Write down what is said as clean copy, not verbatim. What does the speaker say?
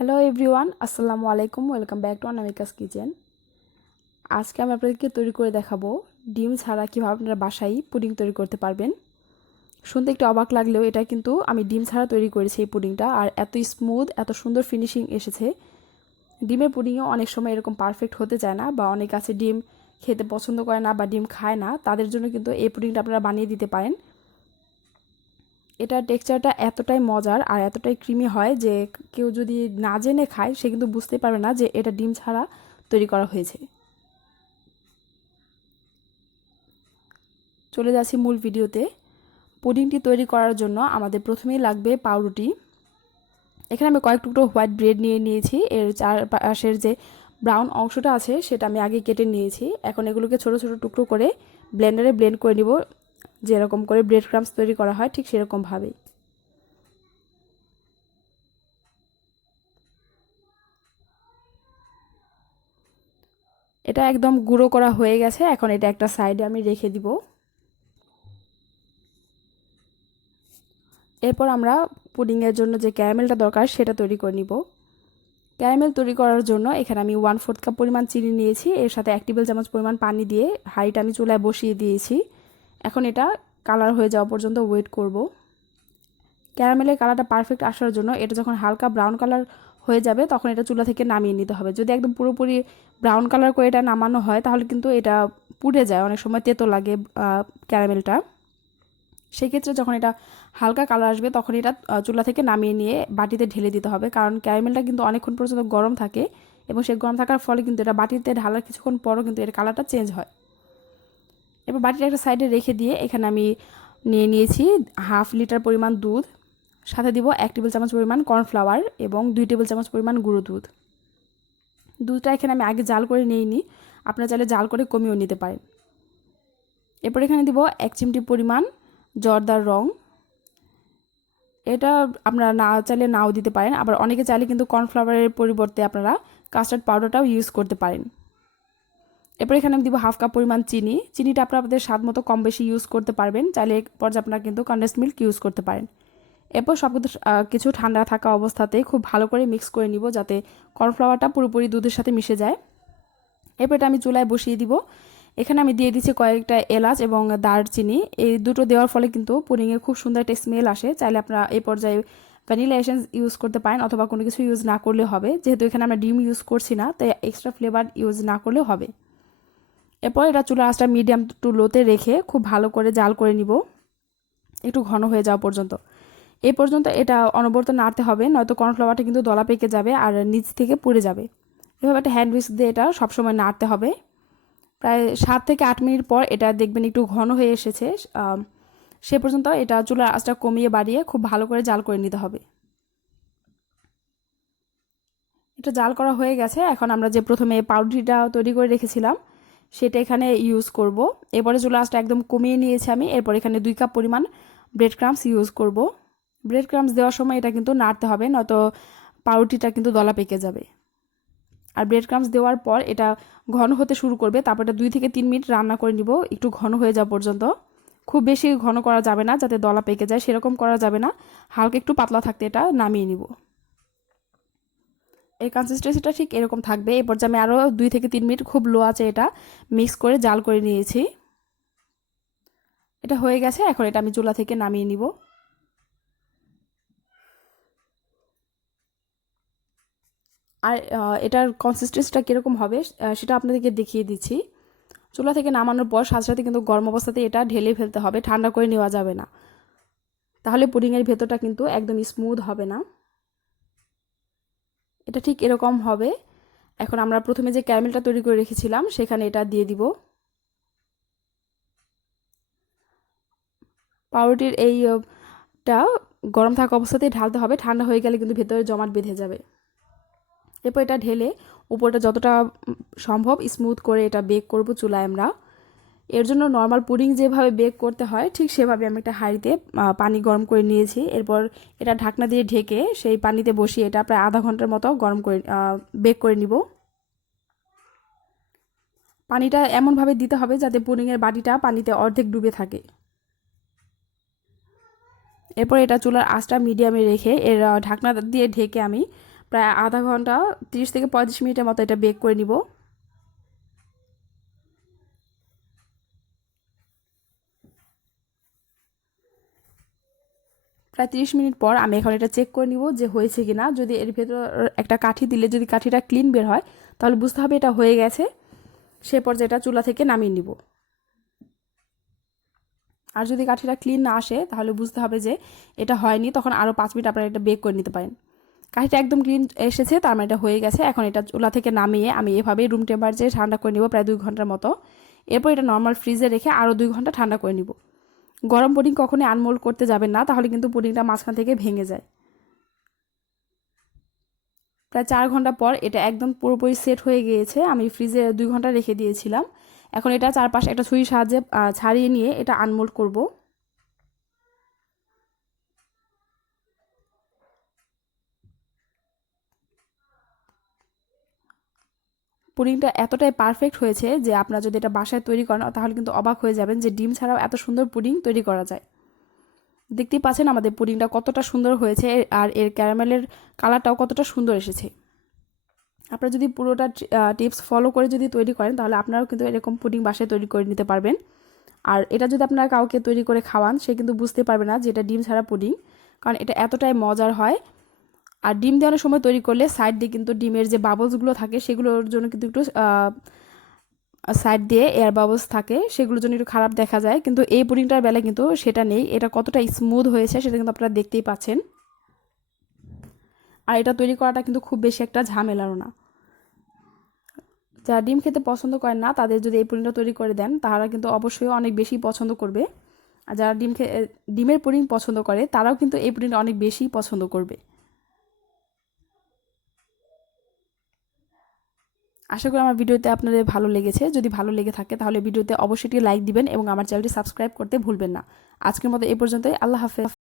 Hello everyone, আসসালামু আলাইকুম। Welcome back to Anamika's kitchen. আজকে আমি আপনাদেরকে তৈরি করে দেখাবো ডিম ছাড়া কীভাবে আপনারা বাসায় পুডিং তৈরি করতে পারবেন। শুনতে একটু অবাক লাগলেও এটা কিন্তু আমি ডিম ছাড়া তৈরি করেছি এই পুডিংটা, আর এত স্মুথ, এত সুন্দর ফিনিশিং এসেছে। ডিমের পুডিংও অনেক সময় এরকম পারফেক্ট হতে চায় না, বা অনেক আছে ডিম খেতে পছন্দ করে না বা ডিম খায় না, তাদের জন্য কিন্তু এই পুডিংটা আপনারা বানিয়ে দিতে পারেন। এটার টেক্সচারটা এতটাই মজার আর এতটাই ক্রিমি হয় যে কেউ যদি না জেনে খায় সে কিন্তু বুঝতে পারবে না যে এটা ডিম ছাড়া তৈরি করা হয়েছে। চলে যাচ্ছি মূল ভিডিওতে। পুডিংটি তৈরি করার জন্য আমাদের প্রথমেই লাগবে পাউরুটি। এখানে আমি কয়েক টুকরো হোয়াইট ব্রেড নিয়ে নিয়েছি। এর চারপাশের যে ব্রাউন অংশটা আছে সেটা আমি আগে কেটে নিয়েছি। এখন এগুলোকে ছোট ছোট টুকরো করে ব্লেন্ডারে ব্লেন্ড করে নিব, যেরকম করে ব্রেড ক্রাম্বস তৈরি করা হয় ঠিক সেরকমভাবেই। এটা একদম গুঁড়ো করা হয়ে গেছে। এখন এটা একটা সাইডে আমি রেখে দিব। এরপর আমরা পুডিংয়ের জন্য যে ক্যারামেলটা দরকার সেটা তৈরি করে নিব। ক্যারামেল তৈরি করার জন্য এখানে আমি 1/4 কাপ পরিমাণ চিনি নিয়েছি। এর সাথে 1 টেবিল চামচ পরিমাণ পানি দিয়ে হাঁড়িটা আমি চুলায় বসিয়ে দিয়েছি। এখন এটা কালার হয়ে যাওয়া পর্যন্ত ওয়েট করব। ক্যারামেলের কালারটা পারফেক্ট আসার জন্য এটা যখন হালকা ব্রাউন কালার হয়ে যাবে তখন এটা চুলা থেকে নামিয়ে নিতে হবে। যদি একদম পুরোপুরি ব্রাউন কালার করে এটা নামানো হয় তাহলে কিন্তু এটা পুড়ে যায়, অনেক সময় তেতো লাগে ক্যারামেলটা। সেক্ষেত্রে যখন এটা হালকা কালার আসবে তখন এটা চুলা থেকে নামিয়ে নিয়ে বাটিতে ঢেলে দিতে হবে, কারণ ক্যারামেলটা কিন্তু অনেকক্ষণ পর্যন্ত গরম থাকে এবং সেই গরম থাকার ফলে কিন্তু এটা বাটিতে ঢালার কিছুক্ষণ পরও কিন্তু এর কালারটা চেঞ্জ হয়। এবার বাটিটা একটা সাইডে রেখে দিয়ে এখানে আমি নিয়ে নিয়েছি 1/2 লিটার পরিমাণ দুধ। সাথে দিব 1 টেবিল চামচ পরিমাণ কর্নফ্লাওয়ার এবং 2 টেবিল চামচ পরিমাণ গুঁড়ো দুধ। দুধটা এখানে আমি আগে জাল করে নিইনি, আপনারা চাইলে জাল করে কমিয়েও নিতে পারেন। এরপর এখানে দিব 1 চিমটি পরিমাণ জর্দার রং। এটা আপনারা না চাইলে নাও দিতে পারেন, আবার অনেকে চাইলে কিন্তু কর্নফ্লাওয়ারের পরিবর্তে আপনারা কাস্টার্ড পাউডারটাও ইউজ করতে পারেন। এরপর এখানে আমি দিব 1/2 কাপ পরিমাণ চিনি। চিনিটা আপনাদের স্বাদ মতো কম বেশি ইউজ করতে পারবেন, চাইলে পর্যায়ে আপনারা কিন্তু কনডেন্স মিল্ক ইউজ করতে পারেন। এরপর সব কিছু ঠান্ডা থাকা অবস্থাতেই খুব ভালো করে মিক্স করে নিব যাতে কর্নফ্লাওয়ারটা পুরোপুরি দুধের সাথে মিশে যায়। এরপর এটা আমি চুলায় বসিয়ে দিব। এখানে আমি দিয়ে দিচ্ছি কয়েকটা এলাচ এবং দারচিনি। এই দুটো দেওয়ার ফলে কিন্তু পুডিংয়ে খুব সুন্দর একটা স্মেল আসে। চাইলে আপনারা এই পর্যায়ে ভ্যানিলা এসেন্স ইউজ করতে পারেন, অথবা কোনো কিছু ইউজ না করলে হবে। যেহেতু এখানে আমরা ডিম ইউজ করছি না তাই এক্সট্রা ফ্লেভার ইউজ না করলেও হবে। এরপর এটা চুলার আঁচটা মিডিয়াম টু লোতে রেখে খুব ভালো করে জাল করে নিব একটু ঘন হয়ে যাওয়া পর্যন্ত। এই পর্যন্ত এটা অনবরত নাড়তে হবে, নয়তো কর্নফ্লাওয়ারটা কিন্তু দলা পেকে যাবে আর নিচ থেকে পুড়ে যাবে। এভাবে একটা হ্যান্ড উইস্ক দিয়ে এটা সবসময় নাড়তে হবে। প্রায় 7 থেকে 8 মিনিট পর এটা দেখবেন একটু ঘন হয়ে এসেছে। সে পর্যন্ত এটা চুলার আঁচটা কমিয়ে বাড়িয়ে খুব ভালো করে জাল করে নিতে হবে। এটা জাল করা হয়ে গেছে। এখন আমরা যে প্রথমে পাউরুটিটা তৈরি করে রেখেছিলাম সেটা এখানে ইউজ করব। এরপরে চুলার আঁচটা একদম কমিয়ে নিয়েছি আমি। এরপর এখানে 2 কাপ পরিমাণ ব্রেড ক্রাম্বস ইউজ করব। ব্রেড ক্রাম্বস দেওয়ার সময় এটা কিন্তু নাড়তে হবে, নয়তো পাউরুটিটা কিন্তু দলা পেকে যাবে। আর ব্রেড ক্রাম্বস দেওয়ার পর এটা ঘন হতে শুরু করবে, তারপর এটা 2 থেকে 3 মিনিট রান্না করে নিব একটু ঘন হয়ে যাওয়া পর্যন্ত। খুব বেশি ঘন করা যাবে না যাতে দলা পেকে যায়, সেরকম করা যাবে না। হালকা একটু পাতলা থাকতে এটা নামিয়ে নিব। এই কনসিস্টেন্সিটা ঠিক এরকম থাকবে। এই পর্যায়ে আমি আরও 2 থেকে 3 মিনিট খুব লো আছে এটা মিক্স করে জাল করে নিয়েছি। এটা হয়ে গেছে। এখন এটা আমি চুলা থেকে নামিয়ে নিব। আর এটার কনসিস্টেন্সিটা কীরকম হবে সেটা আপনাদেরকে দেখিয়ে দিচ্ছি। চুলা থেকে নামানোর পর সাথে সাথে কিন্তু গরম অবস্থাতে এটা ঢেলে ফেলতে হবে, ঠান্ডা করে নেওয়া যাবে না, তাহলে পুডিংয়ের ভেতরটা কিন্তু একদম স্মুথ হবে না। এটা ঠিক এরকম হবে। এখন আমরা প্রথমে যে ক্যারামেলটা তৈরি করে রেখেছিলাম সেখানে এটা দিয়ে দিব। পাউরুটির এইটা গরম থাকা অবস্থাতেই ঢালতে হবে, ঠান্ডা হয়ে গেলে কিন্তু ভেতরে জমাট বেঁধে যাবে। এরপর এটা ঢেলে উপরটা যতটা সম্ভব স্মুথ করে এটা বেক করব চুলায় আমরা। এর জন্য নর্মাল পুডিং যেভাবে বেক করতে হয় ঠিক সেভাবে আমি একটা হাঁড়িতে পানি গরম করে নিয়েছি। এরপর এটা ঢাকনা দিয়ে ঢেকে সেই পানিতে বসিয়ে এটা প্রায় আধা ঘন্টার মতো গরম করে বেক করে নিব। পানিটা এমনভাবে দিতে হবে যাতে পুডিংয়ের বাটিটা পানিতে অর্ধেক ডুবে থাকে। এরপর এটা চুলার আঁচটা মিডিয়ামে রেখে এর ঢাকনা দিয়ে ঢেকে আমি প্রায় আধা ঘন্টা 30 থেকে 35 মিনিটের মতো এটা বেক করে নিব। প্রায় 30 মিনিট পর আমি এখন এটা চেক করে নিব যে হয়েছে কিনা। যদি এর ভেতর একটা কাঠি দিলে যদি কাঠিটা ক্লিন বের হয় তাহলে বুঝতে হবে এটা হয়ে গেছে। সে পর্যায়ে এটা চুলা থেকে নামিয়ে নিব। আর যদি কাঠিটা ক্লিন না আসে তাহলে বুঝতে হবে যে এটা হয়নি, তখন আরও 5 মিনিট আপনারা এটা বেক করে নিতে পারেন। কাঠিটা একদম ক্লিন এসেছে, তার মানে এটা হয়ে গেছে। এখন এটা চুলা থেকে নামিয়ে আমি এভাবেই রুম টেম্পারেচারে ঠান্ডা করে নিব প্রায় 2 ঘন্টার মতো। এরপর এটা নর্মাল ফ্রিজে রেখে আরও 2 ঘন্টা ঠান্ডা করে নিব। গরম পুডিং কখনোই আনমোল্ড করতে যাবেন না, তাহলে কিন্তু পুডিংটা মাঝখান থেকে ভেঙে যায়। প্রায় 4 ঘন্টা পর এটা একদম পুরোপুরি সেট হয়ে গিয়েছে। আমি ফ্রিজে 2 ঘন্টা রেখে দিয়েছিলাম। এখন এটা চারপাশে একটা ছুরির সাহায্যে ছাড়িয়ে নিয়ে এটা আনমোল্ড করব। পুডিংটা এতটাই পারফেক্ট হয়েছে যে আপনারা যদি এটা বাসায় তৈরি করেন তাহলে কিন্তু অবাক হয়ে যাবেন যে ডিম ছাড়াও এত সুন্দর পুডিং তৈরি করা যায়। দেখতেই পাচ্ছেন আমাদের পুডিংটা কতটা সুন্দর হয়েছে, আর এর ক্যারামেলের কালারটাও কতটা সুন্দর এসেছে। আপনারা যদি পুরোটা টিপস ফলো করে যদি তৈরি করেন তাহলে আপনারাও কিন্তু এরকম পুডিং বাসায় তৈরি করে নিতে পারবেন। আর এটা যদি আপনারা কাউকে তৈরি করে খাওয়ান সে কিন্তু বুঝতে পারবে না যে এটা ডিম ছাড়া পুডিং, কারণ এটা এতটাই মজার হয়। আর ডিম দেওয়ানোর সময় তৈরি করলে সাইড দিয়ে কিন্তু ডিমের যে বাবলসগুলো থাকে সেগুলোর জন্য কিন্তু একটু সাইড দিয়ে এয়ার বাবলস থাকে, সেগুলোর জন্য একটু খারাপ দেখা যায়। কিন্তু এই পুডিংটার বেলায় কিন্তু সেটা নেই। এটা কতটা স্মুথ হয়েছে সেটা কিন্তু আপনারা দেখতেই পাচ্ছেন। আর এটা তৈরি করাটা কিন্তু খুব বেশি একটা ঝামেলারও না। যারা ডিম খেতে পছন্দ করেন না তাদের যদি এই পুডিংটা তৈরি করে দেন তারা কিন্তু অবশ্যই অনেক বেশি পছন্দ করবে। আর যারা ডিমের পুডিং পছন্দ করে তারাও কিন্তু এই পুডিংটা অনেক বেশি পছন্দ করবে। আশা করি আমার ভিডিওতে আপনাদের ভালো লেগেছে। যদি ভালো লেগে থাকে তাহলে ভিডিওতে অবশ্যই একটি লাইক দিবেন এবং আমার চ্যানেলটি সাবস্ক্রাইব করতে ভুলবেন না। আজকের মতো এই পর্যন্তই। আল্লাহ হাফেজ।